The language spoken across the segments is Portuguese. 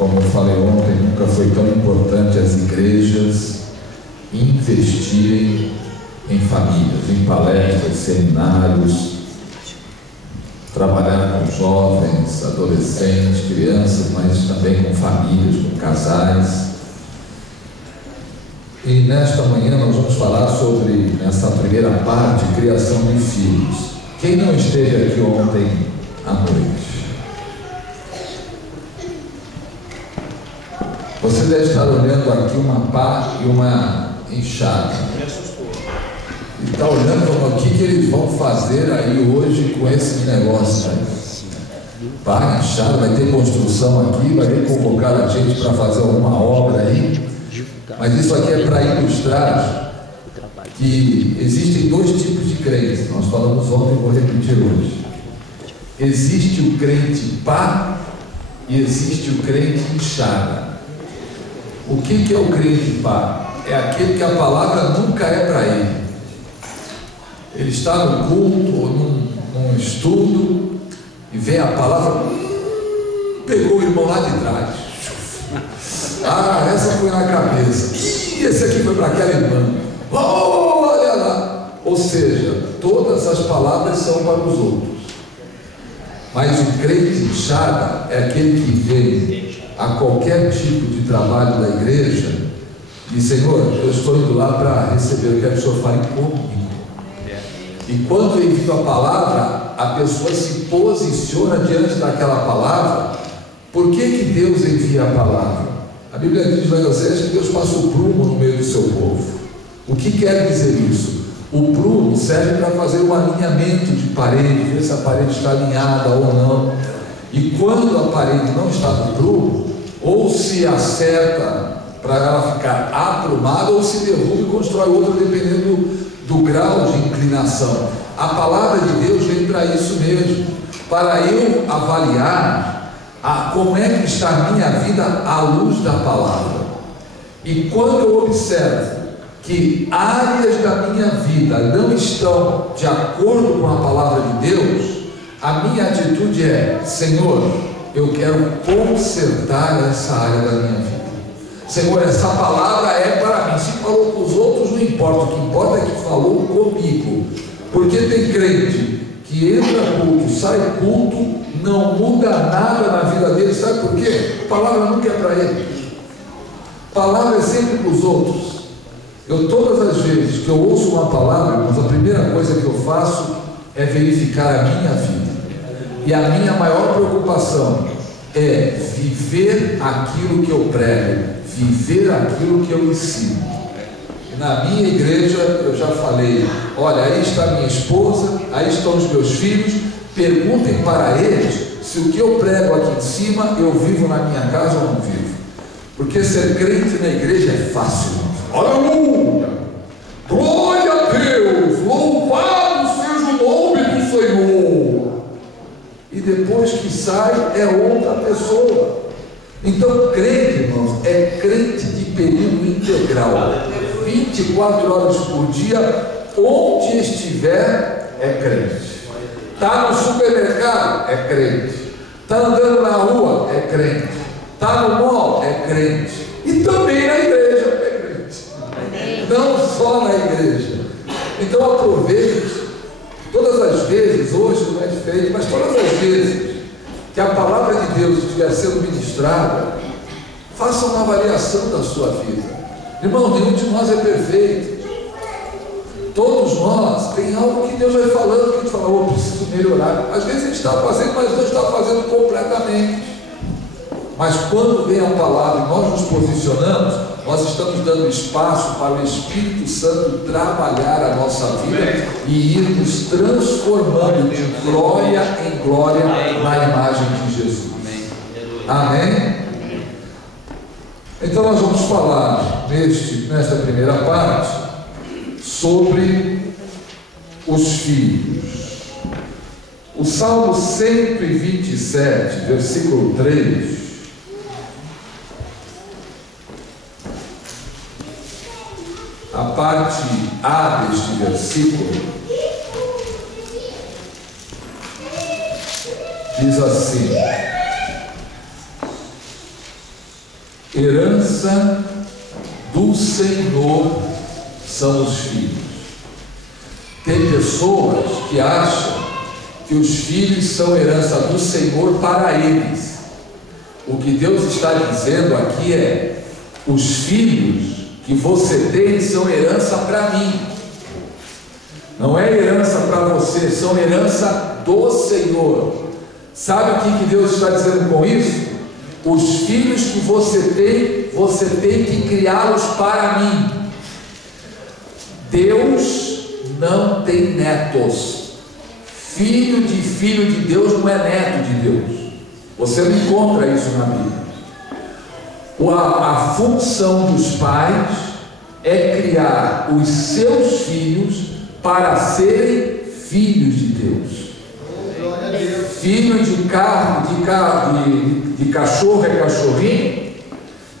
Como eu falei ontem, nunca foi tão importante as igrejas investirem em famílias, em palestras, seminários, trabalhar com jovens, adolescentes, crianças, mas também com famílias, com casais. E nesta manhã nós vamos falar sobre, nessa primeira parte, criação de filhos. Quem não esteve aqui ontem à noite? Você deve estar olhando aqui uma pá e uma enxada. E está olhando para o que eles vão fazer aí hoje com esse negócio. Né? Pá, enxada, vai ter construção aqui, vai ter que convocar a gente para fazer alguma obra aí. Mas isso aqui é para ilustrar que existem dois tipos de crentes. Nós falamos ontem e vou repetir hoje. Existe o crente pá e existe o crente enxada. O que é o crente pá? É aquele que a palavra nunca é para ele. Ele está no culto ou num estudo e vem a palavra, pegou o irmão lá de trás. Ah, essa foi na cabeça. Ih, esse aqui foi para aquela irmã. Oh, olha lá. Ou seja, todas as palavras são para os outros. Mas o crente inchada é aquele que vem a qualquer tipo de trabalho da igreja e diz: Senhor, eu estou indo lá para receber, eu quero que o Senhor fale comigo. E quando vem vindo a palavra, a pessoa se posiciona diante daquela palavra. Por que Deus envia a palavra? A Bíblia diz lá em Oséias que Deus passa o prumo no meio do seu povo. O que quer dizer isso? O prumo serve para fazer um alinhamento de parede, ver se a parede está alinhada ou não. E quando a parede não está no prumo, ou se acerta para ela ficar aprumada, ou se derruba e constrói outra, dependendo do grau de inclinação. A palavra de Deus vem para isso mesmo, para eu avaliar como é que está a minha vida à luz da palavra. E quando eu observo que áreas da minha vida não estão de acordo com a palavra de Deus, a minha atitude é: Senhor, eu quero consertar essa área da minha vida. Senhor, essa palavra é para mim. Se falou com os outros, não importa. O que importa é que falou comigo. Porque tem crente que entra culto, sai culto, não muda nada na vida dele. Sabe por quê? A palavra nunca é para ele. A palavra é sempre para os outros. Eu, todas as vezes que eu ouço uma palavra, irmãos, a primeira coisa que eu faço é verificar a minha vida. E a minha maior preocupação é viver aquilo que eu prego, viver aquilo que eu ensino. E na minha igreja eu já falei: olha, aí está minha esposa, aí estão os meus filhos, perguntem para eles se o que eu prego aqui em cima eu vivo na minha casa ou não vivo. Porque ser crente na igreja é fácil. Aleluia! Glória a Deus! Louvado seja o nome do Senhor! E depois que sai é outra pessoa. Então crente, irmãos, é crente de período integral, 24 horas por dia, onde estiver é crente. Está no supermercado, é crente. Está andando na rua, é crente. Está no mall, é crente. E também na igreja é crente. Não só na igreja. Então aproveite. Todas as vezes, hoje não é diferente, mas todas as vezes que a palavra de Deus estiver sendo ministrada, faça uma avaliação da sua vida. Irmão, nenhum de nós é perfeito. Todos nós, tem algo que Deus vai falando, que a gente fala: oh, preciso melhorar. Às vezes a gente está fazendo, mas Deus está fazendo completamente. Mas quando vem a palavra e nós nos posicionamos, nós estamos dando espaço para o Espírito Santo trabalhar a nossa vida e ir nos transformando de glória em glória na imagem de Jesus. Amém? Então nós vamos falar nesta primeira parte sobre os filhos. O Salmo 127, versículo 3, a parte A deste versículo, diz assim: herança do Senhor são os filhos. Tem pessoas que acham que os filhos são herança do Senhor para eles. O que Deus está dizendo aqui é: os filhos que você tem são herança para mim. Não é herança para você, são herança do Senhor. Sabe o que Deus está dizendo com isso? Os filhos que você tem que criá-los para mim. Deus não tem netos. Filho de Deus não é neto de Deus. Você não encontra isso na Bíblia. A função dos pais é criar os seus filhos para serem filhos de Deus. Filho de cachorro é cachorrinho,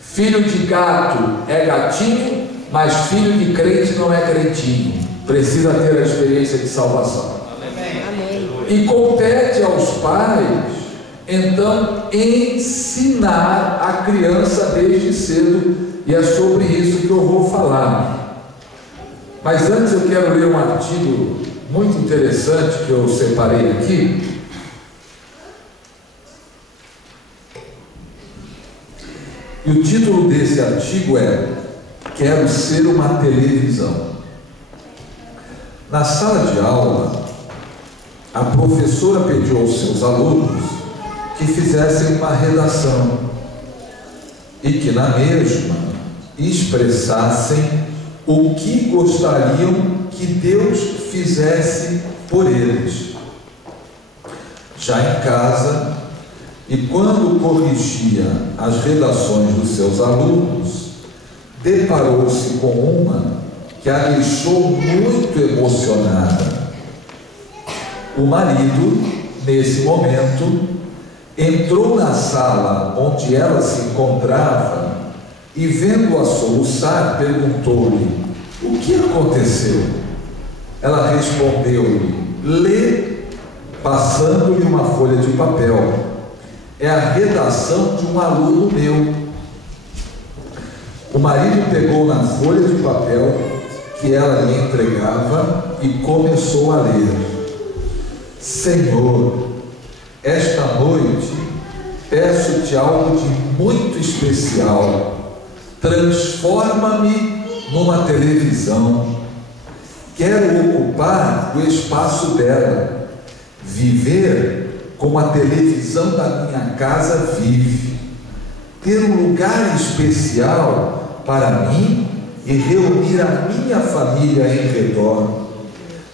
filho de gato é gatinho, mas filho de crente não é crentinho. Precisa ter a experiência de salvação. Amém. E compete aos pais, então, ensinar a criança desde cedo, e é sobre isso que eu vou falar. Mas antes eu quero ler um artigo muito interessante que eu separei aqui. E o título desse artigo é: Quero ser uma televisão. Na sala de aula, a professora pediu aos seus alunos que fizessem uma redação e que na mesma expressassem o que gostariam que Deus fizesse por eles. Já em casa, e quando corrigia as redações dos seus alunos, deparou-se com uma que a deixou muito emocionada. O marido, nesse momento, entrou na sala onde ela se encontrava e, vendo-a soluçar, perguntou-lhe: o que aconteceu? Ela respondeu-lhe: lê, passando-lhe uma folha de papel. É a redação de um aluno meu. O marido pegou na folha de papel que ela lhe entregava e começou a ler: Senhor, esta noite peço-te algo de muito especial. Transforma-me numa televisão. Quero ocupar o espaço dela, viver como a televisão da minha casa vive, ter um lugar especial para mim e reunir a minha família em redor,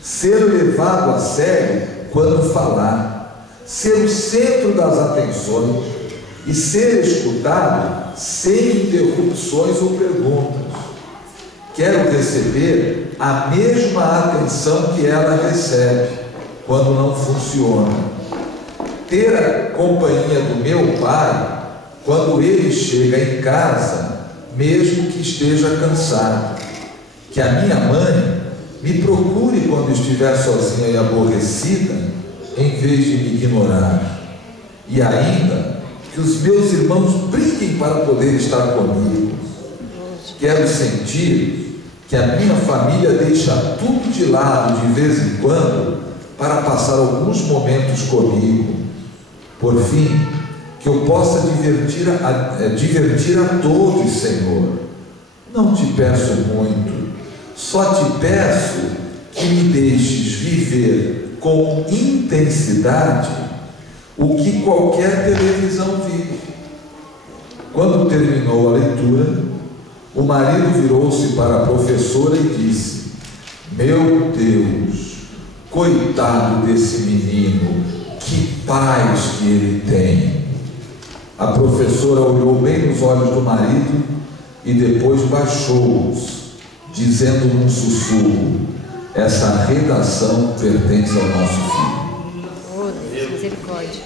ser levado a sério quando falar, ser o centro das atenções e ser escutado sem interrupções ou perguntas. Quero receber a mesma atenção que ela recebe quando não funciona. Ter a companhia do meu pai quando ele chega em casa, mesmo que esteja cansado. Que a minha mãe me procure quando estiver sozinha e aborrecida, em vez de me ignorar. E ainda que os meus irmãos briguem para poder estar comigo. Quero sentir que a minha família deixa tudo de lado de vez em quando para passar alguns momentos comigo. Por fim, que eu possa divertir a todos, Senhor. Não te peço muito, só te peço que me deixes viver com intensidade o que qualquer televisão vive. Quando terminou a leitura, o marido virou-se para a professora e disse: meu Deus, coitado desse menino, que paz que ele tem. A professora olhou bem nos olhos do marido e depois baixou-os, dizendo num sussurro: essa redação pertence ao nosso filho. Oh, Deus, misericórdia.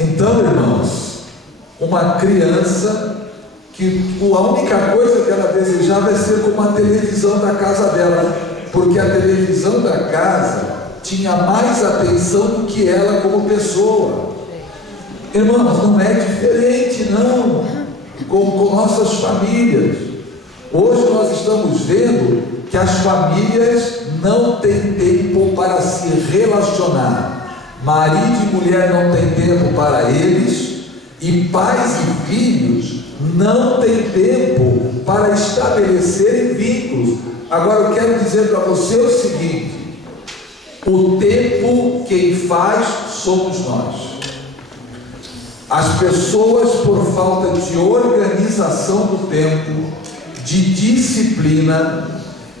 Então, irmãos, uma criança que a única coisa que ela desejava é ser como a televisão da casa dela, porque a televisão da casa tinha mais atenção do que ela como pessoa. Irmãos, não é diferente não com nossas famílias. Hoje nós estamos vendo que as famílias não têm tempo para se relacionar. Marido e mulher não têm tempo para eles, e pais e filhos não têm tempo para estabelecerem vínculos. Agora eu quero dizer para você o seguinte: o tempo quem faz somos nós. As pessoas, por falta de organização do tempo, de disciplina,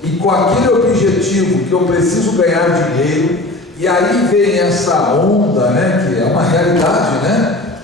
e com aquele objetivo que eu preciso ganhar dinheiro, e aí vem essa onda, que é uma realidade,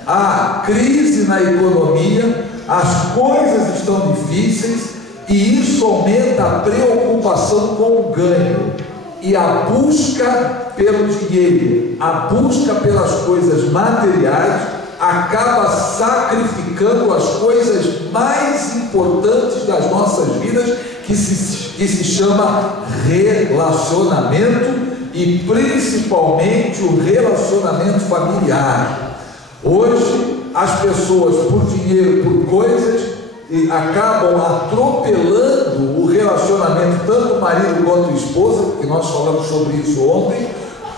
a crise na economia, as coisas estão difíceis, e isso aumenta a preocupação com o ganho, e a busca pelo dinheiro, a busca pelas coisas materiais, acaba sacrificando as coisas mais importantes das nossas vidas, que se chama relacionamento, e principalmente o relacionamento familiar. Hoje as pessoas, por dinheiro, por coisas, acabam atropelando o relacionamento, tanto marido quanto esposa, que nós falamos sobre isso ontem,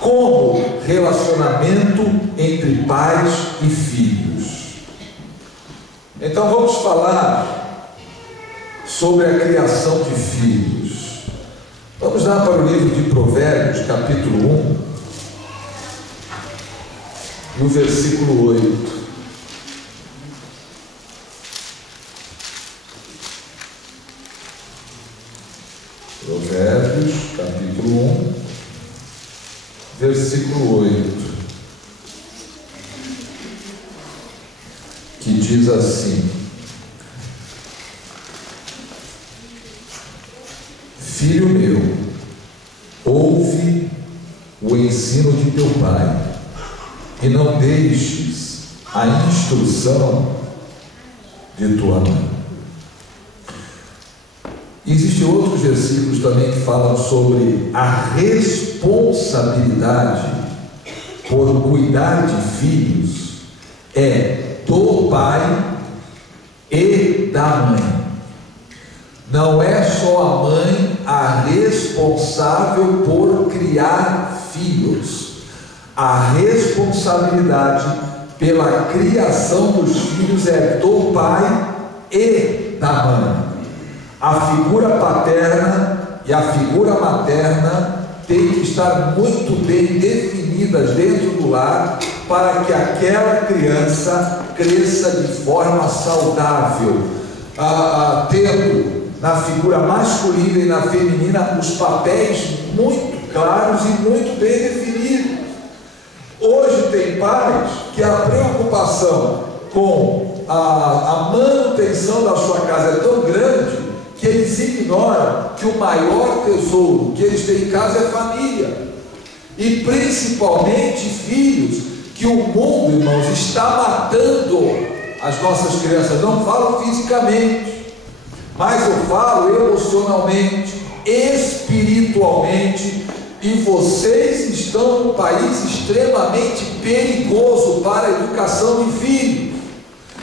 como relacionamento entre pais e filhos. Então vamos falar sobre a criação de filhos. Vamos lá para o livro de Provérbios, capítulo 1, no versículo 8. Provérbios, capítulo 1, versículo 8, que diz assim: Filho meu, ouve o ensino de teu pai, e não deixes a instrução de tua mãe. Existem outros versículos também que falam sobre a responsabilidade por cuidar de filhos do pai e da mãe. Não é só a mãe a responsável por criar filhos. A responsabilidade pela criação dos filhos é do pai e da mãe. A figura paterna e a figura materna têm que estar muito bem definidas dentro do lar, para que aquela criança cresça de forma saudável, tendo na figura masculina e na feminina os papéis muito claros e muito bem definidos. Hoje tem pais que a preocupação com a manutenção da sua casa é tão grande que eles ignoram que o maior tesouro que eles têm em casa é família, e principalmente filhos, que o mundo, irmãos, está matando as nossas crianças. Não falo fisicamente, mas eu falo emocionalmente, espiritualmente, e vocês estão num país extremamente perigoso para a educação de filhos.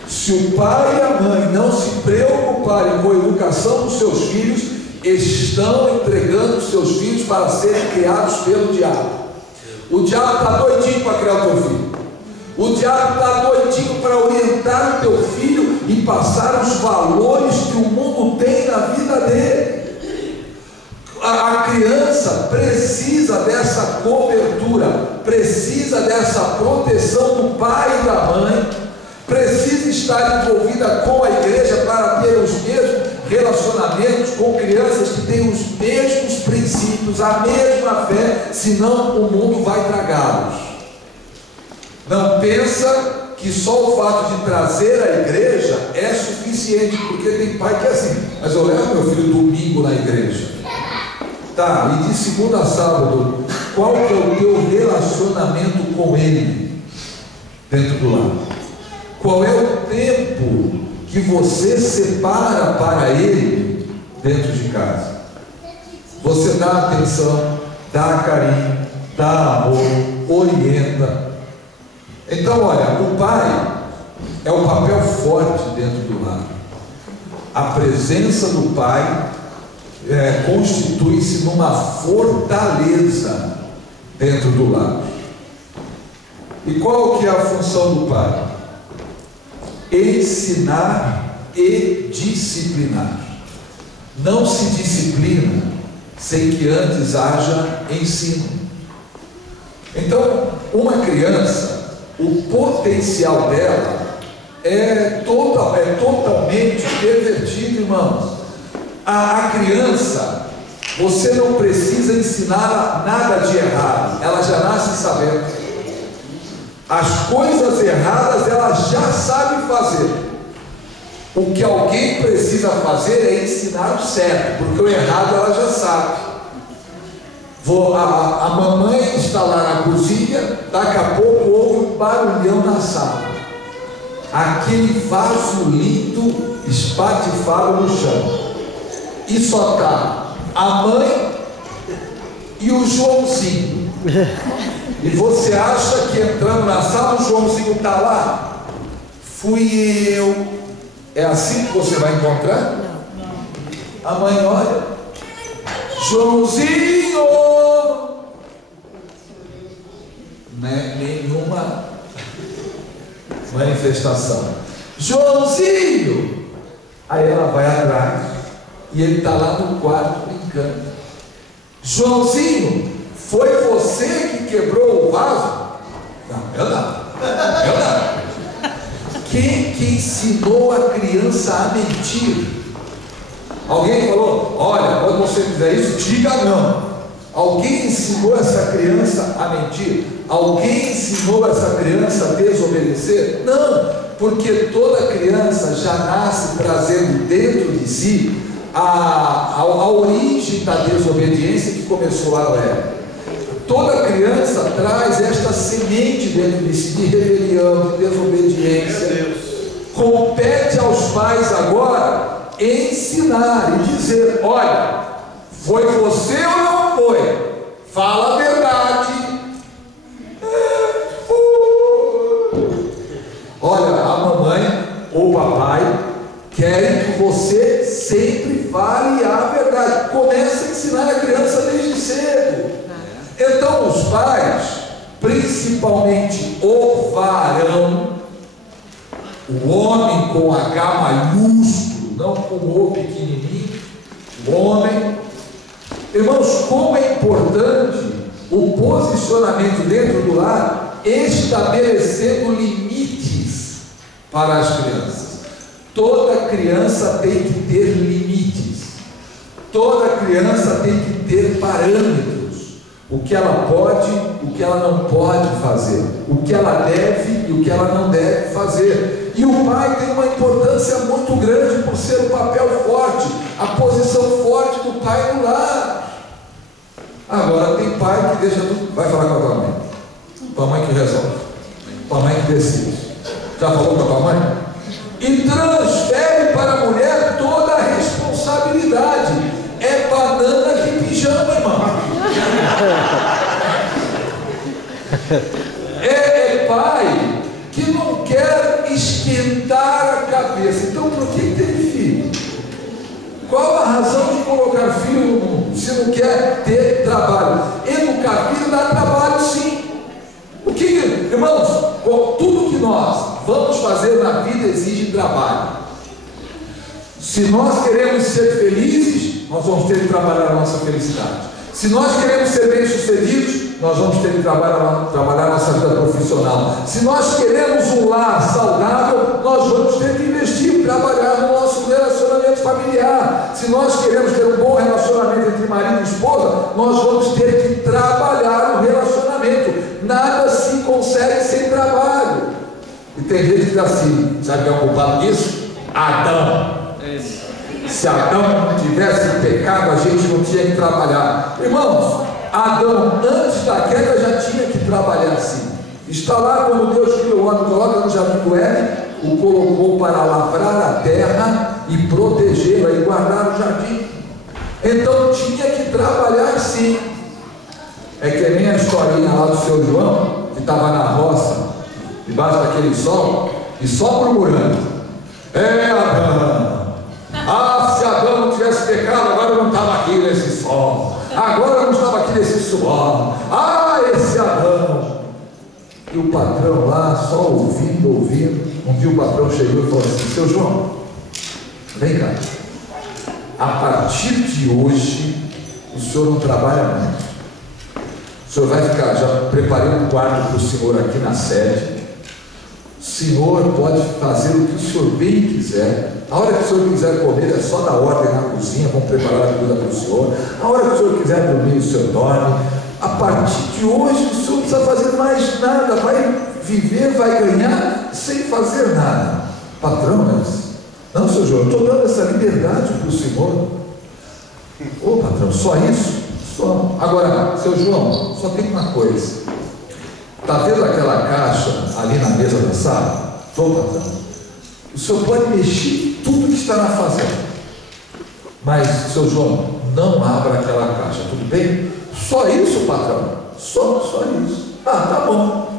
Se o pai e a mãe não se preocuparem com a educação dos seus filhos, estão entregando os seus filhos para serem criados pelo diabo. O diabo está doidinho para criar o teu filho. O diabo está doidinho para orientar o teu filho e passar os valores que o mundo tem na vida dele. A criança precisa dessa cobertura, precisa dessa proteção do pai e da mãe, precisa estar envolvida com a igreja para ter os mesmos relacionamentos com crianças que têm os mesmos princípios, a mesma fé, senão o mundo vai tragá-los. Não pensa que só o fato de trazer a igreja é suficiente, porque tem pai que é assim: mas eu levo meu filho domingo na igreja. Tá, e de segunda a sábado, qual que é o teu relacionamento com ele dentro do lar? Qual é o tempo que você separa para ele dentro de casa? Você dá atenção, dá carinho, dá amor, orienta. Então, olha, o pai é o papel forte dentro do lar. A presença do pai constitui-se numa fortaleza dentro do lar. E qual que é a função do pai? Ensinar e disciplinar. Não se disciplina sem que antes haja ensino. Então, uma criança, o potencial dela é totalmente pervertido, irmãos. A criança, você não precisa ensinar nada de errado, ela já nasce sabendo. As coisas erradas ela já sabe fazer. O que alguém precisa fazer é ensinar o certo, porque o errado ela já sabe. A mamãe está lá na cozinha, daqui a pouco ouve um barulhão na sala. Aquele vaso lindo espatifado no chão. E só está a mãe e o Joãozinho. E você acha que entrando na sala o Joãozinho está lá? Fui eu. É assim que você vai encontrar? Não. A mãe olha. Joãozinho! Nenhuma manifestação. Joãozinho! Aí ela vai atrás e ele está lá no quarto brincando. Joãozinho, foi você que quebrou o vaso? Não, eu não. Eu não. Quem que ensinou a criança a mentir? Alguém falou, olha, quando você fizer isso, diga não. Alguém ensinou essa criança a mentir? Alguém ensinou essa criança a desobedecer? Não, porque toda criança já nasce trazendo dentro de si a origem da desobediência que começou lá no Éden. Toda criança traz esta semente dentro de si, de rebelião, de desobediência. Compete aos pais agora ensinar e dizer, olha, foi você ou não foi? Fala a verdade. Olha, a mamãe ou o papai querem que você sempre fale a verdade. Começa a ensinar a criança desde cedo. Então os pais, principalmente o varão, o homem com H maiúsculo, não com o pequenininho, o homem. Irmãos, como é importante o posicionamento dentro do lar, estabelecendo limites para as crianças. Toda criança tem que ter limites. Toda criança tem que ter parâmetros. O que ela pode, o que ela não pode fazer, o que ela deve e o que ela não deve fazer. E o pai tem uma importância muito grande por ser o papel forte, a posição forte do pai no lar. Agora tem pai que deixa tudo, vai falar com a tua mãe. Tua mãe que resolve, tua mãe que decide. Já falou com a tua mãe? E transfere para a mulher toda a responsabilidade. É banana de pijama, irmão. É pai que não quer esquentar a cabeça. Então, por que teve filho? Qual a razão de colocar filho no mundo se não quer ter trabalho? Educar filho dá trabalho, sim. O que, irmãos, tudo que nós vamos fazer na vida exige trabalho. Se nós queremos ser felizes, nós vamos ter que trabalhar a nossa felicidade. Se nós queremos ser bem-sucedidos, nós vamos ter que trabalhar a nossa vida profissional. Se nós queremos um lar saudável, nós vamos ter que investir, trabalhar no nosso relacionamento familiar. Se nós queremos ter um bom relacionamento entre marido e esposa, nós vamos ter que trabalhar o relacionamento. Nada se consegue sem trabalho. E tem gente que diz assim, sabe quem é o culpado disso? Adão. Se Adão não tivesse pecado, a gente não tinha que trabalhar. Irmãos, Adão, antes da queda, já tinha que trabalhar sim. Está lá quando Deus criou o homem, coloca no jardim do Éden, o colocou para lavrar a terra e protegê-la e guardar o jardim. Então tinha que trabalhar sim. É que nem a historinha lá do seu João, que estava na roça, debaixo daquele sol, e só murmurando: Adão, se Adão não tivesse pecado, agora eu não estava aqui nesse sol, agora eu não estava aqui nesse suor, esse Adão. E o patrão lá, só ouvindo. Um dia o patrão chegou e falou assim: seu João, vem cá, a partir de hoje o senhor não trabalha mais, o senhor vai ficar, já preparei um quarto para o senhor aqui na sede, o senhor pode fazer o que o senhor bem quiser, a hora que o senhor quiser comer é só dar ordem na cozinha, vamos preparar a comida para o senhor, a hora que o senhor quiser dormir, o senhor dorme, a partir de hoje o senhor não precisa fazer mais nada, vai viver, vai ganhar sem fazer nada. Patrão, mas não, seu João, eu estou dando essa liberdade para o senhor. Ô patrão, só isso? Só. Agora, seu João, só tem uma coisa. Está vendo aquela caixa ali na mesa da sala? Ô patrão, o senhor pode mexer em tudo que está na fazenda, mas, seu João, não abra aquela caixa, tudo bem? Só isso, patrão? Só isso. Tá bom.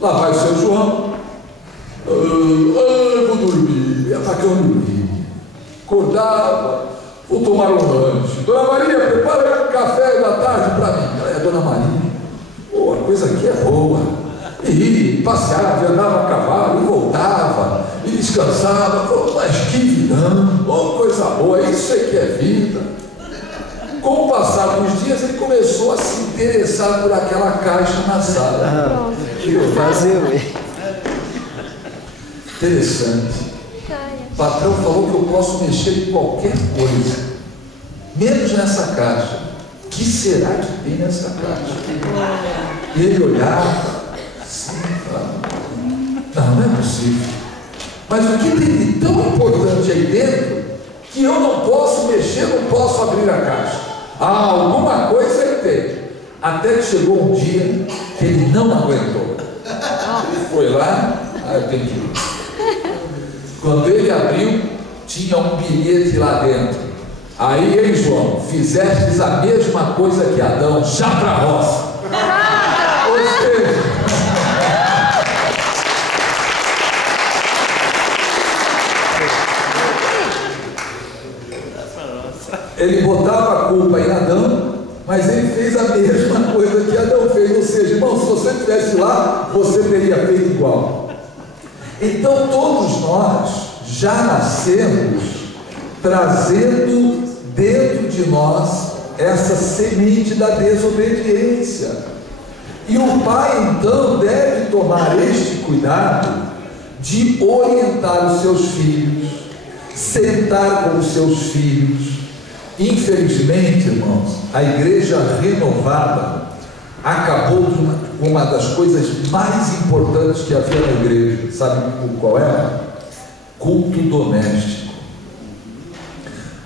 Lá vai o seu João. Vou dormir. Para que eu dormi? Acordava, vou tomar um lanche. Dona Maria, prepara um café da tarde para mim. Ela é Dona Maria. A coisa aqui é boa. E passeava, andava a cavalo, e voltava, e descansava. Mas que vidão, coisa boa, isso é que é vida. Com o passar dos dias, ele começou a se interessar por aquela caixa na sala. Interessante. O patrão falou que eu posso mexer em qualquer coisa, menos nessa caixa. O que será que tem nessa caixa? E ele olhava assim, não é possível. Mas o que tem de tão importante aí dentro que eu não posso mexer, não posso abrir a caixa? Alguma coisa ele tem. Até que chegou um dia que ele não aguentou. Ele foi lá, eu tenho que ir. Quando ele abriu, tinha um bilhete lá dentro. Aí, ei João, fizestes a mesma coisa que Adão, já para a roça. Ou seja, ele botava a culpa em Adão, mas ele fez a mesma coisa que Adão fez. Ou seja, irmão, se você estivesse lá, você teria feito igual. Então todos nós já nascemos trazendo dentro de nós essa semente da desobediência. E o pai então deve tomar este cuidado de orientar os seus filhos, sentar com os seus filhos. Infelizmente, irmãos, a igreja renovada acabou com uma das coisas mais importantes que havia na igreja. Sabe qual era? Culto doméstico.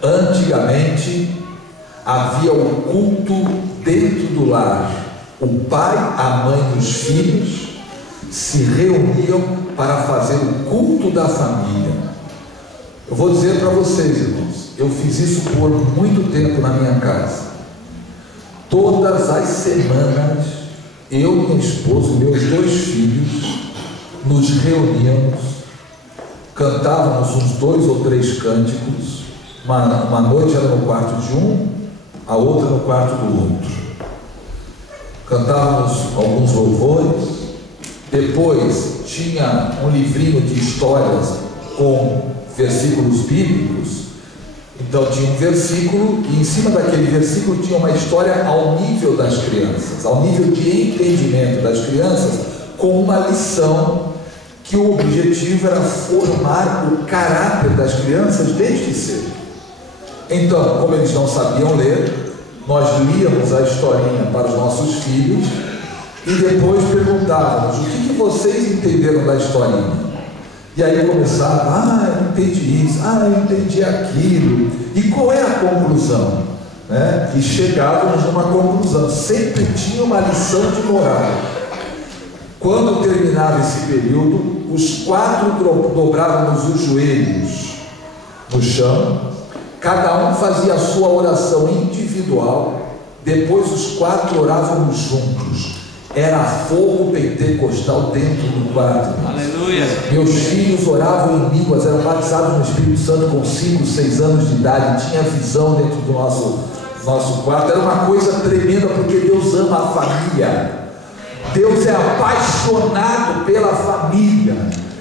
Antigamente havia o culto dentro do lar. O pai, a mãe e os filhos se reuniam para fazer o culto da família. Eu vou dizer para vocês, irmãos, eu fiz isso por muito tempo na minha casa. Todas as semanas, eu, minha esposa e meus 2 filhos nos reuníamos, cantávamos uns 2 ou 3 cânticos. Uma noite era no quarto de um, a outra no quarto do outro. Cantávamos alguns louvores. Depois tinha um livrinho de histórias com versículos bíblicos. Então tinha um versículo e em cima daquele versículo tinha uma história ao nível das crianças, ao nível de entendimento das crianças, com uma lição que o objetivo era formar o caráter das crianças desde cedo. Então, como eles não sabiam ler, nós líamos a historinha para os nossos filhos e depois perguntávamos: o que vocês entenderam da historinha? E aí começava: eu entendi isso, eu entendi aquilo. E qual é a conclusão? E chegávamos numa conclusão, sempre tinha uma lição de moral. Quando terminava esse período, os 4 dobrávamos os joelhos no chão, cada um fazia a sua oração individual, depois os 4 orávamos juntos. era fogo pentecostal dentro do quarto. Aleluia. Meus filhos oravam em línguas, eram batizados no Espírito Santo com 5, 6 anos de idade, tinha visão dentro do nosso quarto. Era uma coisa tremenda, porque Deus ama a família. Deus é apaixonado pela família.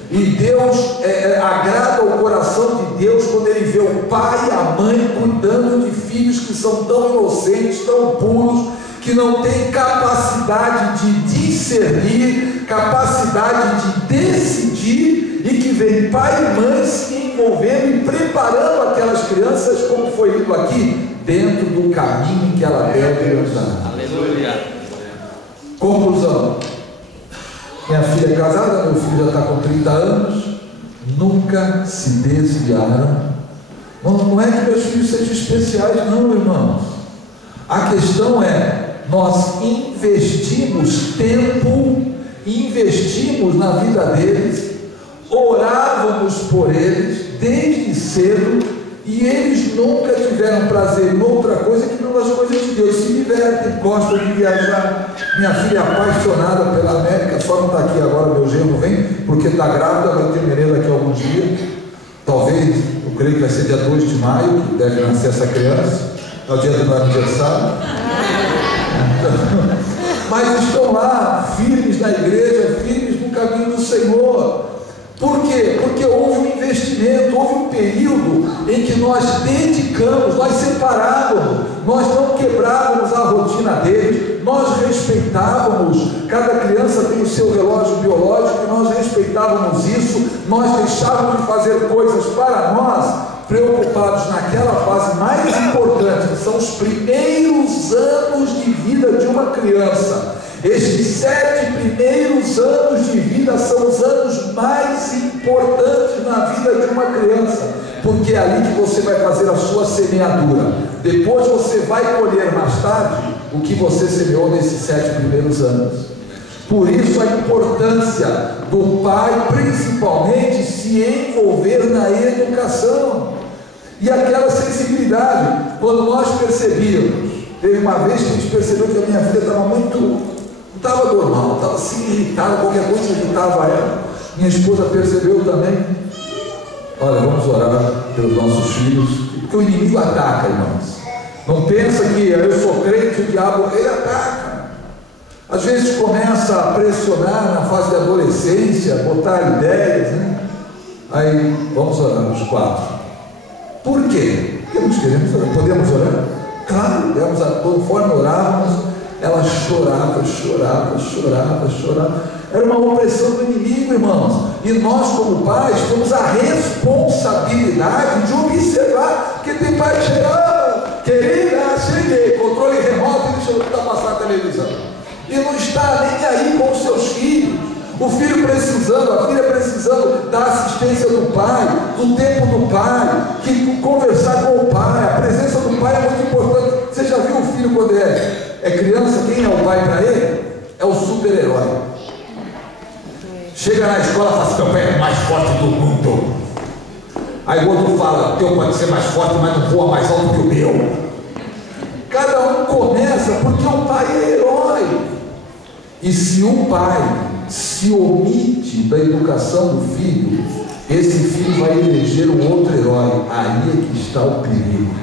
E Deus agrada o coração de Deus quando Ele vê o pai e a mãe cuidando de filhos que são tão inocentes, tão puros, que não têm capacidade de discernir, capacidade de decidir, e que vem pai e mãe se envolvendo e preparando aquelas crianças, como foi lido aqui, dentro do caminho que ela deve andar. Aleluia. Conclusão: minha filha é casada, meu filho já está com 30 anos, nunca se desviaram. Não é que meus filhos sejam especiais, não, irmãos. A questão é, nós investimos tempo, investimos na vida deles, orávamos por eles desde cedo, e eles nunca tiveram prazer em outra coisa que não nas coisas de Deus. Se divertem, gostam de viajar. Minha filha é apaixonada pela América, só não está aqui agora, meu genro vem, porque está grávida, vai ter neném daqui a alguns dias. Talvez, eu creio que vai ser dia 2 de maio, que deve nascer essa criança. É o dia do meu aniversário. Mas estão lá, firmes na igreja, firmes no caminho do Senhor. Por quê? Porque houve um investimento, houve um período em que nós dedicamos, nós separávamos, nós não quebrávamos a rotina deles, nós respeitávamos. Cada criança tem o seu relógio biológico e nós respeitávamos isso, nós deixávamos de fazer coisas para nós, preocupados naquela fase mais importante, que são os primeiros anos de vida de uma criança. Estes 7 primeiros anos de vida são os anos mais importantes na vida de uma criança, porque é ali que você vai fazer a sua semeadura. Depois você vai colher mais tarde o que você semeou nesses 7 primeiros anos. Por isso a importância do pai, principalmente, se envolver na educação e aquela sensibilidade. Quando nós percebíamos, teve uma vez que a gente percebeu que a minha filha estava não estava normal, estava assim irritada, qualquer coisa irritava ela. Minha esposa percebeu também. Olha, vamos orar pelos nossos filhos, porque o inimigo ataca, irmãos. Não pensa que eu sou crente, o diabo, ele ataca. Às vezes começa a pressionar na fase de adolescência, botar ideias, né? Aí vamos orar os 4. Por quê? Porque nós queremos orar. Podemos orar? Claro, conforme orávamos, ela chorava. Era uma opressão do inimigo, irmãos. E nós, como pais, temos a responsabilidade de observar, porque tem pai que chega, querida, cheguei, controle remoto, e deixa eu passar a televisão. E não está nem aí com os seus filhos. O filho precisando, a filha precisando da assistência do pai, do tempo do pai, que conversar com o pai, a presença do pai é muito importante. Você já viu o filho quando é criança, quem é o pai para ele? É o super-herói. Chega na escola e fala assim: meu pai é o mais forte do mundo. Aí o outro fala: o teu pode ser mais forte, mas não voa mais alto que o meu. Cada um começa porque o pai é herói. E se o pai se omite da educação do filho, esse filho vai eleger um outro herói. Aí é que está o perigo.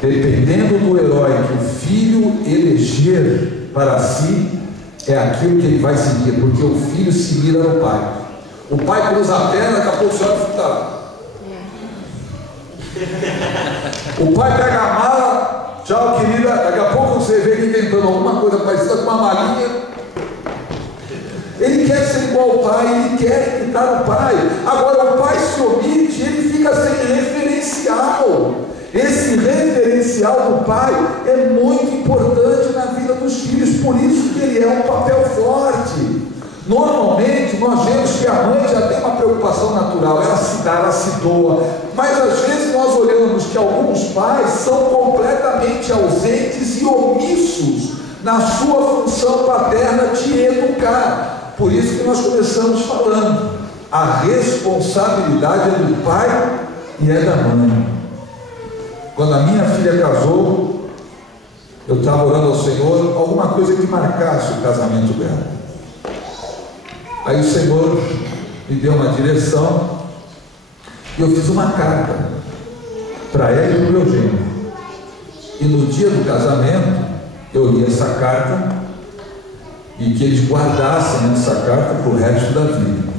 Dependendo do herói que o filho eleger para si, é aquilo que ele vai seguir, porque o filho se mira no pai. O pai cruza a perna, daqui a pouco o senhor fica lá. O pai pega a mala, tchau querida, daqui a pouco você vê ele inventando alguma coisa parecida com uma malinha. Ele quer ser igual ao pai, ele quer imitar o pai. Agora o pai se omite, ele fica sem referencial. Esse referencial do pai é muito importante na vida dos filhos, por isso que ele é um papel forte. Normalmente nós vemos que a mãe já tem uma preocupação natural, ela se dá, ela se doa, mas às vezes nós olhamos que alguns pais são completamente ausentes e omissos na sua função paterna de educar. Por isso que nós começamos falando, a responsabilidade é do pai e é da mãe. Quando a minha filha casou, eu estava orando ao Senhor, alguma coisa que marcasse o casamento dela. Aí o Senhor me deu uma direção e eu fiz uma carta para ela e para o meu genro. E no dia do casamento, eu li essa carta e que eles guardassem essa carta para o resto da vida.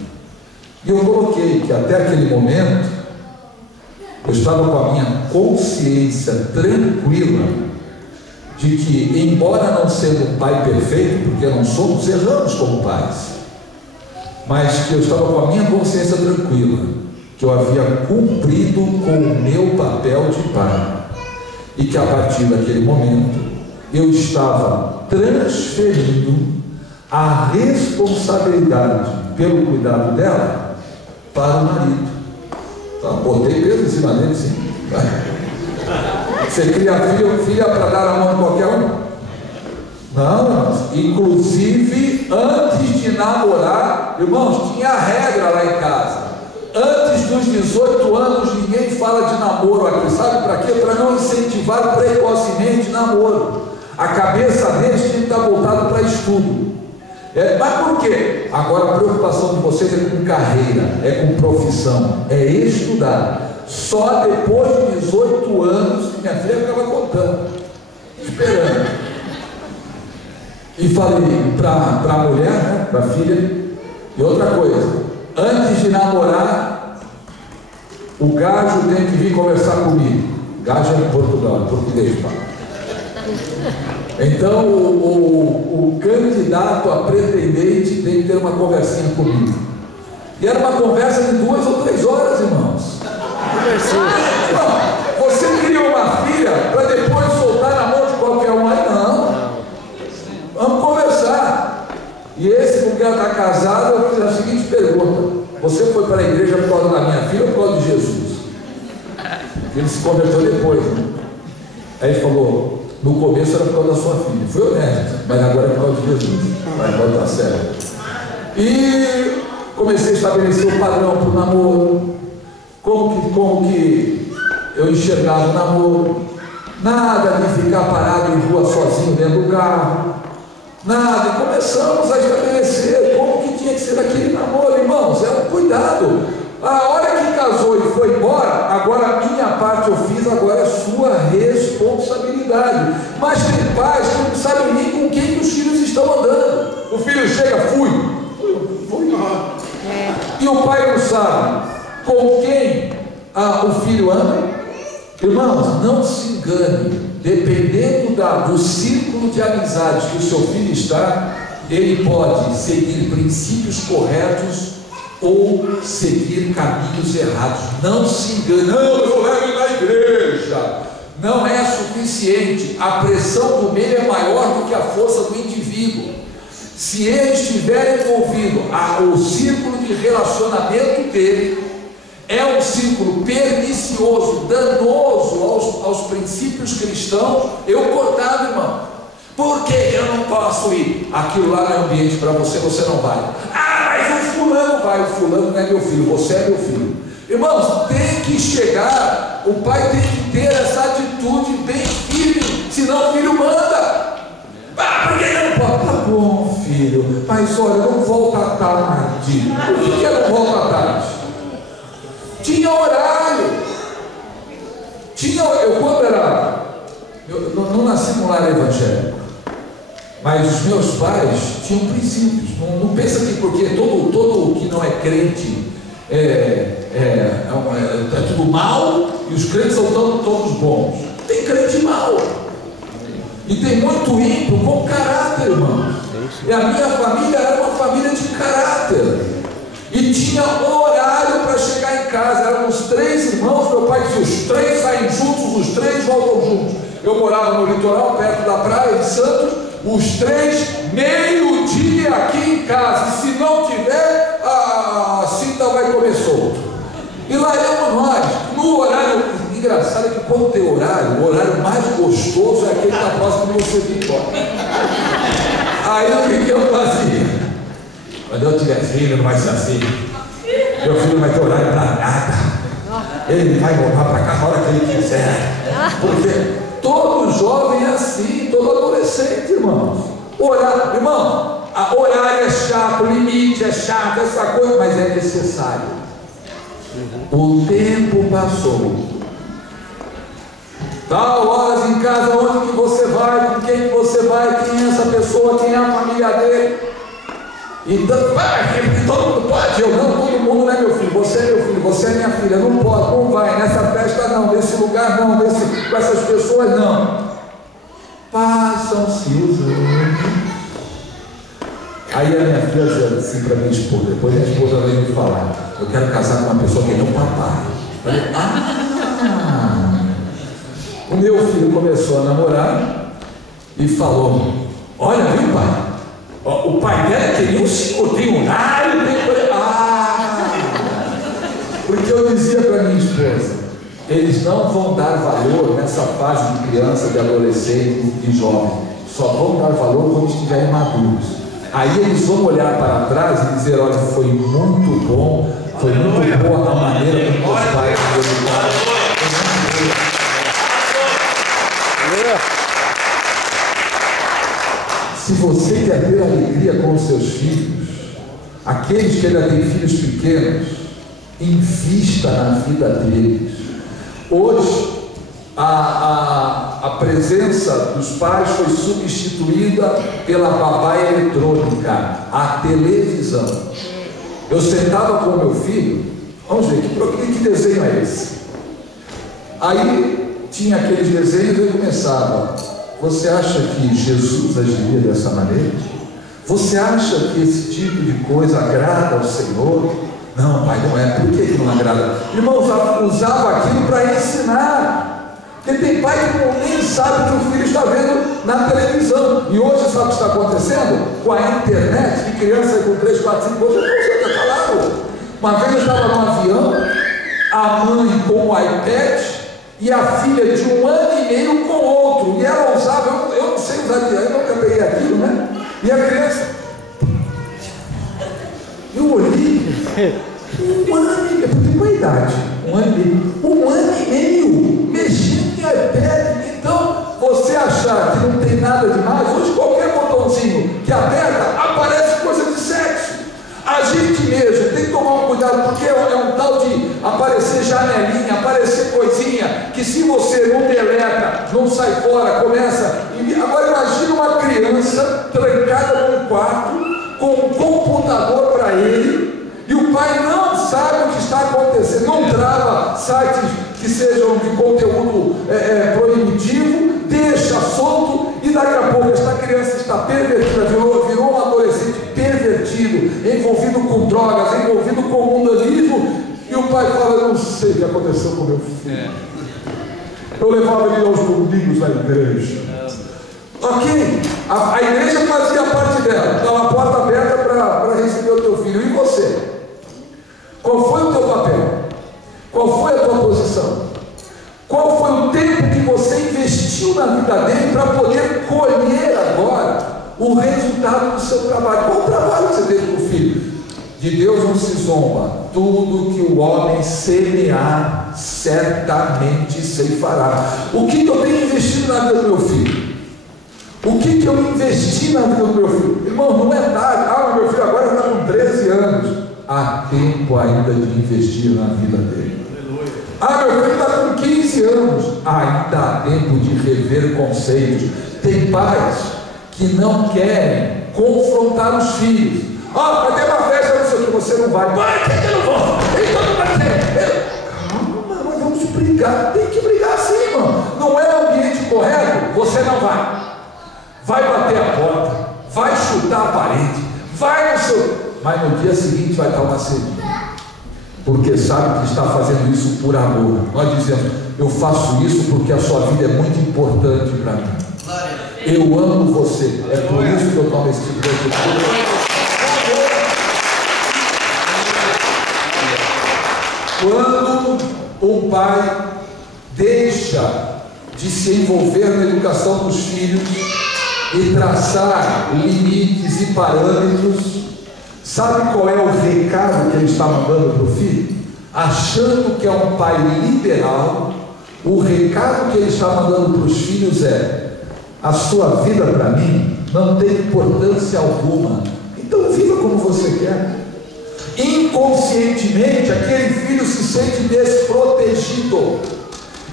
E eu coloquei que até aquele momento, eu estava com a minha consciência tranquila de que, embora não sendo um pai perfeito, porque não somos, erramos como pais, mas que eu estava com a minha consciência tranquila, que eu havia cumprido com o meu papel de pai, e que a partir daquele momento, eu estava transferindo a responsabilidade pelo cuidado dela para o marido. Então, botei peso em cima dele, sim. Você cria filha para dar a mão em qualquer um? Não, irmãos. Inclusive, antes de namorar, irmãos, tinha regra lá em casa. Antes dos 18 anos, ninguém fala de namoro aqui. Sabe para quê? Para não incentivar precocemente namoro. A cabeça deles tem que estar voltada para estudo. Mas por quê? Agora a preocupação de vocês é com carreira, é com profissão, é estudar. Só depois de 18 anos que minha filha ficava contando, esperando. E falei para a mulher, né, para a filha, e outra coisa, antes de namorar, o gajo tem que vir conversar comigo. Gajo é em Portugal, em português, pai. Então o candidato a pretendente tem que ter uma conversinha comigo. E era uma conversa de 2 ou 3 horas, irmãos. Você criou uma filha para depois soltar na mão de qualquer um aí? Não. Vamos conversar. E esse com quem ela está casada, eu fiz a seguinte pergunta: você foi para a igreja por causa da minha filha ou por causa de Jesus? Ele se converteu depois, né? Aí ele falou: no começo era por causa da sua filha. Foi honesto, mas agora é por causa de Jesus. Mas agora está certo. E comecei a estabelecer o padrão para o namoro. Como que eu enxergava o namoro. Nada de ficar parado em rua sozinho dentro do carro. Nada. E começamos a estabelecer como que tinha que ser aquele namoro, irmãos. É um cuidado. A hora que casou e foi embora, agora a minha parte eu fiz, agora é sua responsabilidade. Mas tem pais que não sabem nem com quem os filhos estão andando. O filho chega, fui. E o pai não sabe com quem o filho anda. Irmãos, não se engane. Dependendo do círculo de amizades que o seu filho está, ele pode seguir princípios corretos ou seguir caminhos errados. Não se engane. Não, eu levo na igreja. Não é suficiente. A pressão do meio é maior do que a força do indivíduo. Se ele estiver envolvido, o círculo de relacionamento dele é um círculo pernicioso, danoso aos princípios cristãos, eu cortava, irmão. Por que eu não posso ir? Aquilo lá não é ambiente para você, você não vai. Mas o fulano vai. O fulano não é meu filho, você é meu filho. Irmãos, tem que chegar, o pai tem que ter essa atitude bem firme, senão o filho manda. Por que eu não posso? Tá bom, filho, mas olha, não volta à tarde. Por que eu não volto à tarde? Tinha horário. Eu quando era... Eu não nasci num lar evangélico, mas os meus pais tinham princípios. Não pensa que porque todo que não é crente é tudo mal e os crentes são todos bons. Tem crente mal e tem muito ímpio com caráter, irmão. E a minha família era uma família de caráter e tinha horário para chegar em casa. Éramos 3 irmãos. Meu pai dizia: os 3 saem juntos, os 3 voltam juntos. Eu morava no litoral, perto da praia de Santos. Os 3, meio-dia aqui em casa. E se não tiver, a cinta vai comer solto. E lá éramos nós, no horário. Engraçado é que quando tem horário, o horário mais gostoso é aquele que está próximo de você vir embora. Aí o que eu fazia? Quando eu tiver filho, não vai ser assim. Meu filho não vai ter horário para nada. Ele vai voltar para casa a hora que ele quiser. Porque todo jovem é assim, todo do adolescente, irmãos. Orar, irmão, orar é chato, o limite é chato, essa coisa, mas é necessário. O tempo passou. Tal horas em casa, onde que você vai, com quem que você vai, quem é essa pessoa, quem é a família dele. Então, todo mundo pode, eu não, todo mundo não é meu filho, você é meu filho, você é minha filha, não pode, não vai, nessa festa não, nesse lugar não, com essas pessoas não. Passam-se os anos. Aí a minha filha dizia assim para minha esposa, depois a esposa veio me falar, eu quero casar com uma pessoa que é meu papai. Eu falei, O meu filho começou a namorar e falou, olha, viu, pai? O pai dela queria um senhorzinho, porque eu dizia para minha esposa, eles não vão dar valor nessa fase de criança, de adolescente, de jovem, só vão dar valor quando estiverem maduros. Aí eles vão olhar para trás e dizer, olha, foi muito bom, foi muito boa a maneira como os pais me educaram. Se você quer ter alegria com os seus filhos, aqueles que ainda têm filhos pequenos, invista na vida deles. Hoje, a presença dos pais foi substituída pela babá eletrônica, a televisão. Eu sentava com o meu filho, vamos ver, que desenho é esse? Aí tinha aqueles desenhos e eu começava, você acha que Jesus agiria dessa maneira? Você acha que esse tipo de coisa agrada ao Senhor? Não, pai, não é. Por que não agrada? Irmãos, usava aquilo para ensinar. Porque tem pai que nem sabe que o filho está vendo na televisão. E hoje, sabe o que está acontecendo? Com a internet, de criança com 3, 4, 5 anos, eu não sei o que é falado. Uma vez eu estava no avião, a mãe com o iPad e a filha de 1 ano e meio com outro. E ela usava, eu não sei usar, eu nunca peguei aquilo, né? E a criança, eu olhei, 1 ano e meio, tem uma idade, 1 ano e meio, 1 ano e meio, mexendo em iPad. Então, você achar que não tem nada demais, hoje qualquer botãozinho que aperta, aparece coisa de sexo. A gente mesmo tem que tomar um cuidado, porque é um tal de aparecer janelinha, aparecer coisinha, que se você não deleta, não sai fora, começa. Agora imagina uma criança trancada num quarto, com um computador para ele, e o pai não sabe o que está acontecendo, não trava sites que sejam de conteúdo proibitivo, deixa solto, e daqui a pouco esta criança está pervertida, virou um adolescente pervertido, envolvido com drogas, envolvido com mundanismo, e o pai fala, eu não sei o que aconteceu com meu filho. Eu levava ele aos domingos na igreja. Ok, a igreja fazia parte dela, estava a porta aberta para receber o teu filho. E você? Qual foi o teu papel? Qual foi a tua posição? Qual foi o tempo que você investiu na vida dele para poder colher agora o resultado do seu trabalho? Qual trabalho você teve com o filho? De Deus não se zomba. Tudo que o homem semear, certamente ceifará. O que eu tenho investido na vida do meu filho? O que eu investi na vida do meu filho? Irmão, não é tarde. Meu filho agora está com 13 anos. Há tempo ainda de investir na vida dele. Meu filho está com 15 anos. Ainda há tempo de rever conceitos. Tem pais que não querem confrontar os filhos. Vai ter uma festa, não sei o que, você não vai. Pai, por que eu não vou? Então não vai ter. Calma, nós vamos brigar. Tem que brigar sim, irmão. Não é o ambiente correto, você não vai. Vai bater a porta, vai chutar a parede, vai no seu... Mas no dia seguinte vai estar uma cedinha, porque sabe que está fazendo isso por amor. Nós dizemos, eu faço isso porque a sua vida é muito importante para mim. Eu amo você, é por isso que eu tomo esse tipo de atitude. Quando um pai deixa de se envolver na educação dos filhos e traçar limites e parâmetros, sabe qual é o recado que ele está mandando para o filho? Achando que é um pai liberal, o recado que ele está mandando para os filhos é: a sua vida para mim não tem importância alguma. Então viva como você quer. Inconscientemente, aquele filho se sente desprotegido.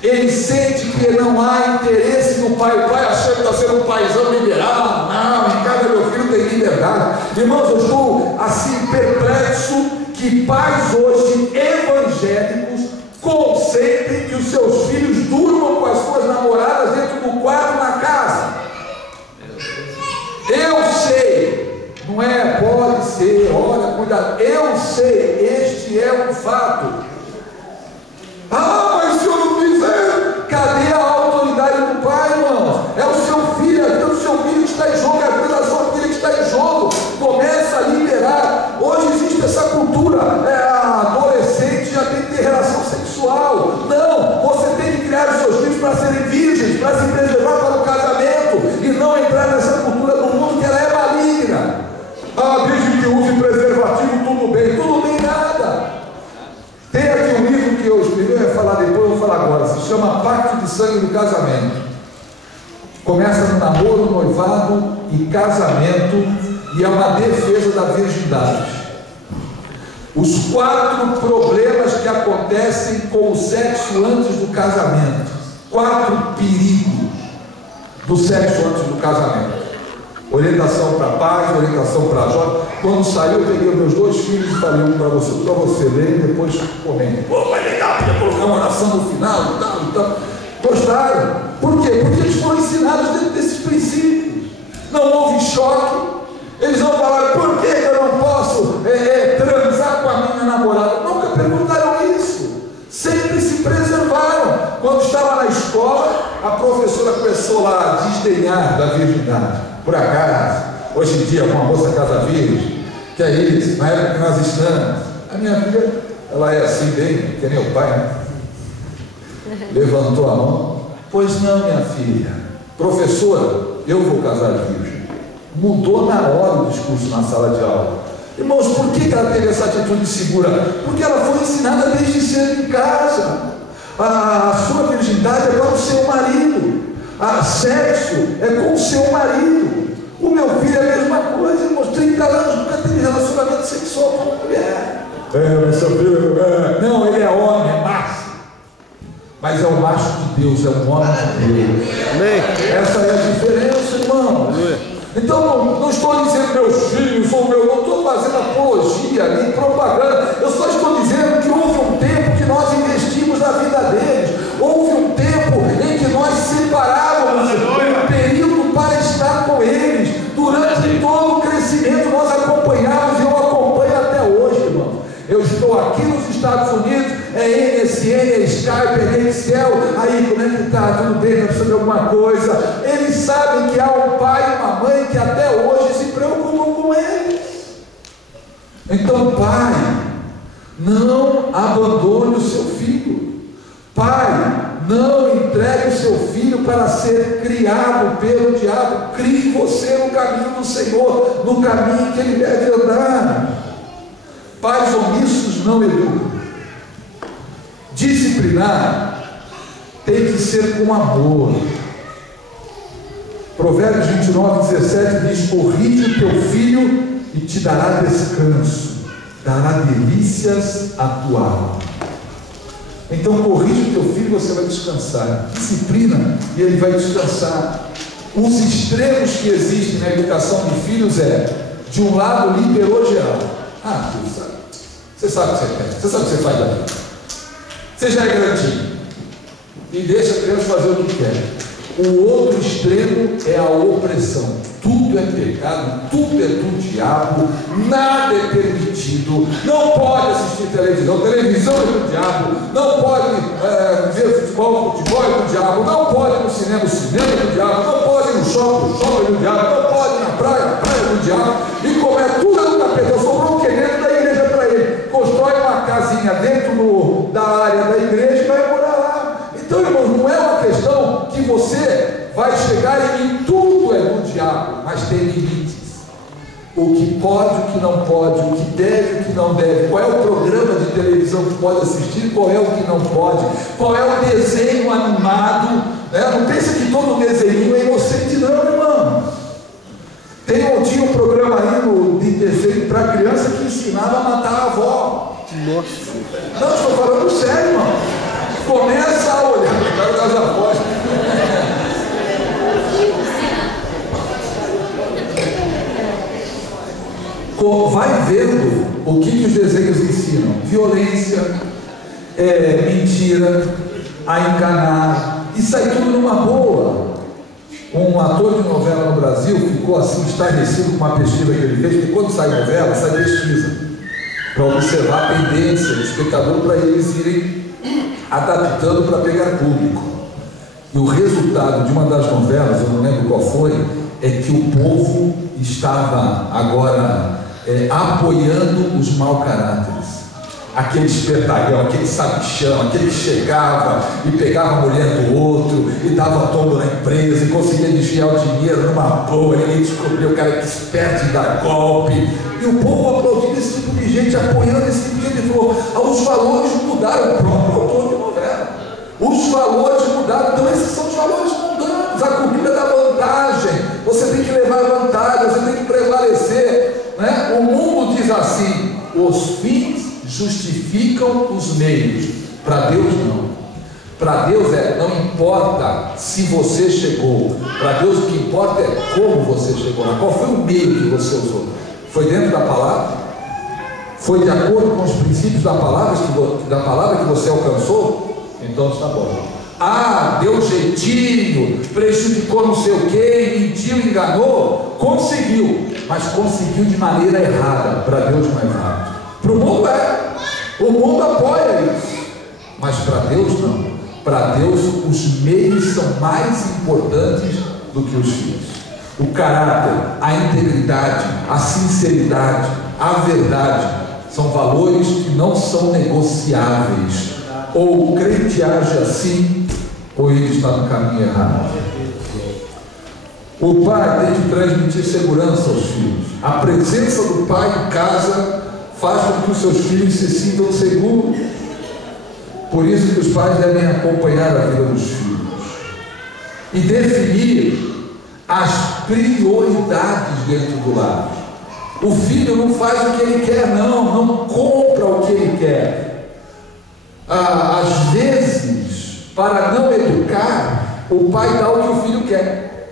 Ele sente que não há interesse no pai. O pai achando que está sendo um paizão liberal. Não, em casa meu filho tem liberdade. Irmãos, eu estou assim perplexo que pais hoje evangélicos consentem que os seus filhos durmam com as suas namoradas dentro do quarto na casa. Eu sei, não é, pode ser, olha, cuidado, eu sei, este é um fato. Ah, mas se eu não fizer, cadê a autoridade do pai, irmãos? É o seu filho, é o seu filho que está em jogo, é a vida da sua filha que está em jogo. Começa a liberar. Hoje existe essa cultura, a adolescente já tem que ter relação sexual. Não, você tem que criar os seus filhos para serem virgens, para se preservar para o casamento e não entrar nessa cultura do mundo que ela é maligna. Ah, desde que use preservativo, tudo bem nada. Tem aqui um livro que eu escrevi, eu ia falar depois, eu vou falar agora, se chama Pacto de Sangue do Casamento. Começa no namoro, noivado e casamento, e é uma defesa da virgindade. Os 4 problemas que acontecem com o sexo antes do casamento. 4 perigos do sexo antes do casamento. Orientação para pais, orientação para jovens. Quando saiu, eu peguei meus 2 filhos e falei um para você ler e depois comente. Pô, vai legal, podia colocar uma oração no final e tal. Gostaram? Por quê? Porque eles foram ensinados dentro desses princípios. Não houve choque. Eles não falaram, por que eu não posso transar com a minha namorada? Nunca perguntaram isso. Sempre se preservaram. Quando estava na escola, a professora começou lá a desdenhar da virgindade. Por acaso, hoje em dia, com a moça casa virgem, que é isso, na época que nós estamos, a minha filha, ela é assim bem, que nem o pai, né? Levantou a mão. Pois não, minha filha. Professora, eu vou casar virgem. Mudou na hora o discurso na sala de aula. Irmãos, por que ela teve essa atitude segura? Porque ela foi ensinada desde cedo em casa. A sua virgindade é para o seu marido. Sexo é com o seu marido. O meu filho é a mesma coisa, irmãos. 30 anos nunca teve relacionamento sexual com a mulher. Mas seu filho não, ele é homem, é macho. Mas é o macho de Deus, é o homem de Deus. Essa é a diferença, irmão. Então não estou dizendo meus filhos ou meu, não estou fazendo apologia nem propaganda. Eu só estou dizendo que houve um tempo que nós investimos na vida deles. Houve um tempo em que nós separávamos um período para estar com eles. Durante todo o crescimento nós acompanhávamos e eu acompanho até hoje, irmão. Eu estou aqui nos Estados Unidos, é MSN, é Skype, é Excel. Aí, como é que está? Tudo bem? Está precisando de alguma coisa? Eles sabem que há um pai e uma mãe que até hoje se preocupam com eles. Então, pai, não abandone o seu filho. Pai, não entregue o seu filho para ser criado pelo diabo. Crie você no caminho do Senhor, no caminho que ele deve andar. Pais omissos não educam. Disciplinar tem que ser com amor. Provérbios 29:17 diz: corrige o teu filho e te dará descanso, dará delícias à tua alma. Então corrige o teu filho e você vai descansar. Disciplina e ele vai descansar. Os extremos que existem na educação de filhos de um lado, liberou geral. Você sabe o que você quer, você sabe o que você faz da vida. Você já é grandinho e deixa a criança fazer o que quer. O outro extremo é a opressão. Tudo é pecado, tudo é do diabo, nada é permitido. Não pode assistir televisão, televisão é do diabo. Não pode ver futebol é do diabo. Não pode ir no cinema, o cinema é do diabo. Não pode ir no shopping, o shopping é do diabo. Não pode ir na praia, a praia é do diabo. E como é tudo é do capeta, eu sobrou o que dentro da igreja para ele. Constrói uma casinha dentro da área da igreja e vai morar lá. Então, irmãos, não é uma questão que você vai chegar e tudo é do diabo, mas tem limites. O que pode, o que não pode, o que deve, o que não deve, qual é o programa de televisão que pode assistir, qual é o que não pode, qual é o desenho animado Não pensa que todo desenho é inocente, não, irmão. Tinha um programa aí de desenho para criança que ensinava a matar a avó. Nossa. Não, estou falando sério, irmão. Começa a olhar para das avós. Vai vendo o que os desenhos ensinam: violência, mentira, a enganar. Isso aí tudo numa boa. Um ator de novela no Brasil ficou assim estarrecido com uma pesquisa que ele fez, porque quando sai novela, sai pesquisa para observar a tendência do espectador, para eles irem adaptando para pegar público. E o resultado de uma das novelas, eu não lembro qual foi, é que o povo estava agora apoiando os mau caráteres. Aquele espertalhão, aquele sabichão, aquele que chegava e pegava a mulher do outro e dava tombo na empresa e conseguia desviar o dinheiro numa boa, ninguém descobriu o cara que esperto e dá golpe. E o povo aplaudindo esse tipo de gente, apoiando esse tipo de gente. Ele falou: os valores mudaram. O próprio autor de novela. Os valores mudaram. Então esses são os valores mundanos. A corrida da vantagem. Você tem que levar vantagem, você tem que prevalecer, né? O mundo diz assim: os fins justificam os meios. Para Deus não. Para Deus não importa se você chegou. Para Deus o que importa é como você chegou. Qual foi o meio que você usou? Foi dentro da palavra? Foi de acordo com os princípios da palavra que você alcançou? Então está bom. Deu jeitinho, prejudicou não sei o que, mentiu, enganou, conseguiu, mas conseguiu de maneira errada. Para Deus não é errado. Para o mundo o mundo apoia isso, mas para Deus não. Para Deus os meios são mais importantes do que os fins. O caráter, a integridade, a sinceridade, a verdade são valores que não são negociáveis. Ou o crente age assim, ou ele está no caminho errado. O pai tem que transmitir segurança aos filhos. A presença do pai em casa faz com que os seus filhos se sintam seguros. Por isso que os pais devem acompanhar a vida dos filhos e definir as prioridades dentro do lar. O filho não faz o que ele quer, não compra o que ele quer. Às vezes, para não educar, o pai dá o que o filho quer.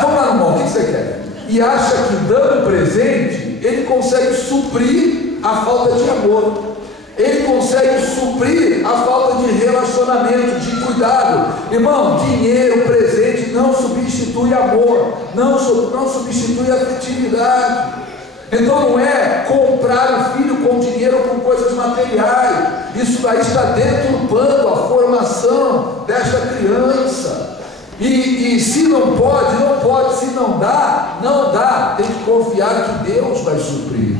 Vamos lá no mall, o que você quer? E acha que dando presente, ele consegue suprir a falta de amor. Ele consegue suprir a falta de relacionamento, de cuidado. Irmão, dinheiro, presente não substitui amor, não substitui afetividade. Então não é comprar o filho com dinheiro ou com coisas materiais. Isso daí está deturpando a formação desta criança. E se não pode, não pode. Se não dá, não dá. Tem que confiar que Deus vai suprir.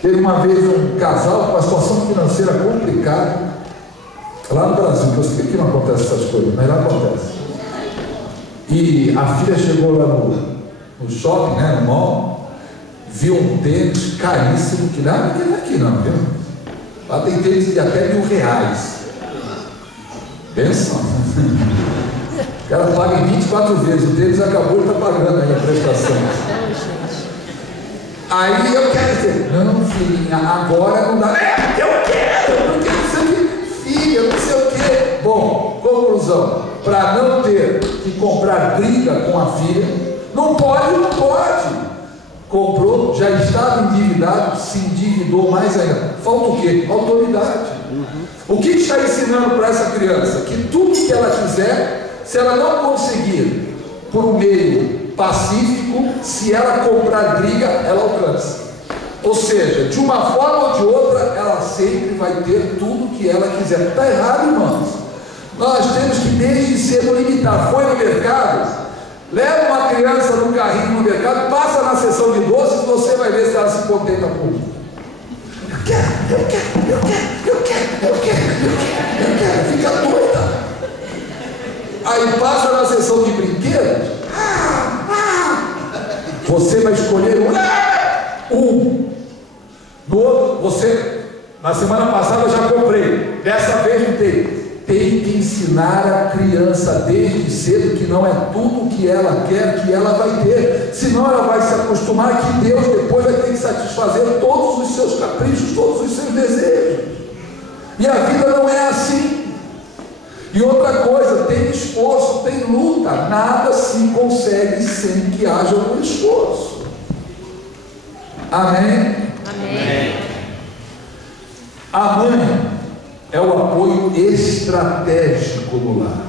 Teve uma vez um casal com uma situação financeira complicada lá no Brasil, que eu sei que não acontece essas coisas, mas lá acontece. E a filha chegou lá no shopping, no mall, viu um tênis caríssimo, que nada que aqui não, viu? Lá tem tênis de até R$1.000. Pensa. O cara paga em 24 vezes, o tênis acabou, ele está pagando aí a prestação. Aí eu quero dizer: não, filhinha, agora não dá. Eu quero, porque não sei o que, filha, não sei o que. Bom, conclusão: para não ter que comprar briga com a filha, não pode. Comprou, já estava endividado, se endividou mais ainda. Falta o quê? Autoridade. O que está ensinando para essa criança? Que tudo que ela quiser, se ela não conseguir por um meio pacífico, se ela comprar briga, ela alcança. Ou seja, de uma forma ou de outra, ela sempre vai ter tudo que ela quiser. Está errado, irmãos. Nós temos que desde cedo limitar. Foi no mercado, leva uma criança no carrinho no mercado, passa na seção de doces, você vai ver se ela se contenta com isso. Eu quero, fica doida. Aí passa na seção de brinquedos, você vai escolher um. No outro, na semana passada eu já comprei, dessa vez não tem. tem que ensinar a criança desde cedo que não é tudo que ela quer que ela vai ter, senão ela vai se acostumar que Deus depois vai ter que satisfazer todos os seus caprichos, todos os seus desejos, e a vida não é assim. E outra coisa, tem esforço, tem luta, nada se consegue sem que haja um esforço. Amém? Amém. A mãe é o apoio estratégico no lar.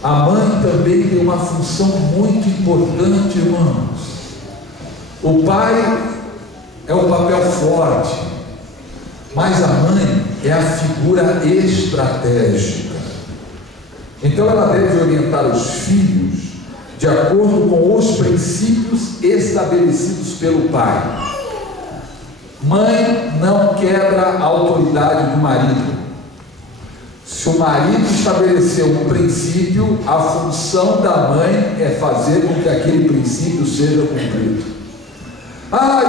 A mãe também tem uma função muito importante, irmãos. O pai é o papel forte, mas a mãe é a figura estratégica. Então ela deve orientar os filhos de acordo com os princípios estabelecidos pelo pai. Mãe não quebra a autoridade do marido. Se o marido estabeleceu um princípio, a função da mãe é fazer com que aquele princípio seja cumprido.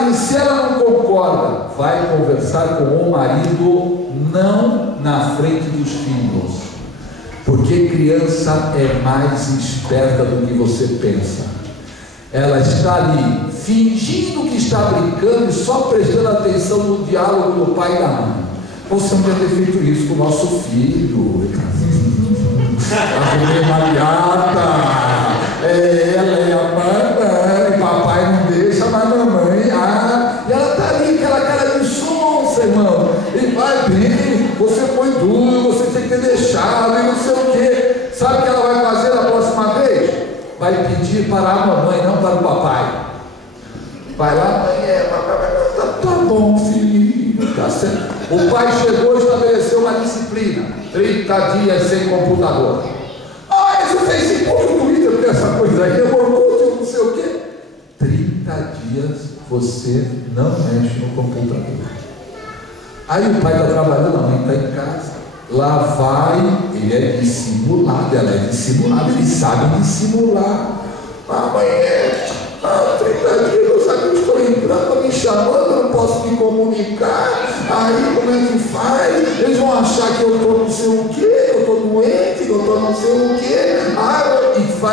E se ela não concorda, vai conversar com o marido, não na frente dos filhos, porque criança é mais esperta do que você pensa. Ela está ali fingindo que está brincando e só prestando atenção no diálogo do pai e da mãe. Você não deve ter feito isso com o nosso filho. A uma gata, ela é a mamãe, papai não deixa, mas mamãe, e ela está ali, aquela cara de sonsa, irmão. E vai bem, você foi duro, você tinha que ter deixado, e não sei o quê. Sabe o que ela vai fazer da próxima vez? Vai pedir para a mamãe, não para o papai. Vai lá, mãe, tá bom, filho, tá certo. O pai chegou e estabeleceu uma disciplina: 30 dias sem computador. Esse Facebook, o Twitter, porque essa coisa aí, eu não sei o quê. 30 dias você não mexe no computador. Aí o pai está trabalhando, a mãe está em casa. Lá vai, ele é dissimulado, ela é dissimulada, ele sabe dissimular. Mãe, 30 dias, eu sabe que eu estou entrando, me chamando, eu não posso me comunicar. Aí como é que faz? Eles vão achar que eu estou não sei o quê, que eu estou doente, que eu estou não sei o quê. E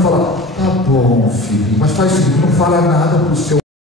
fala, tá bom, filho, mas faz o seguinte, não fala nada para o seu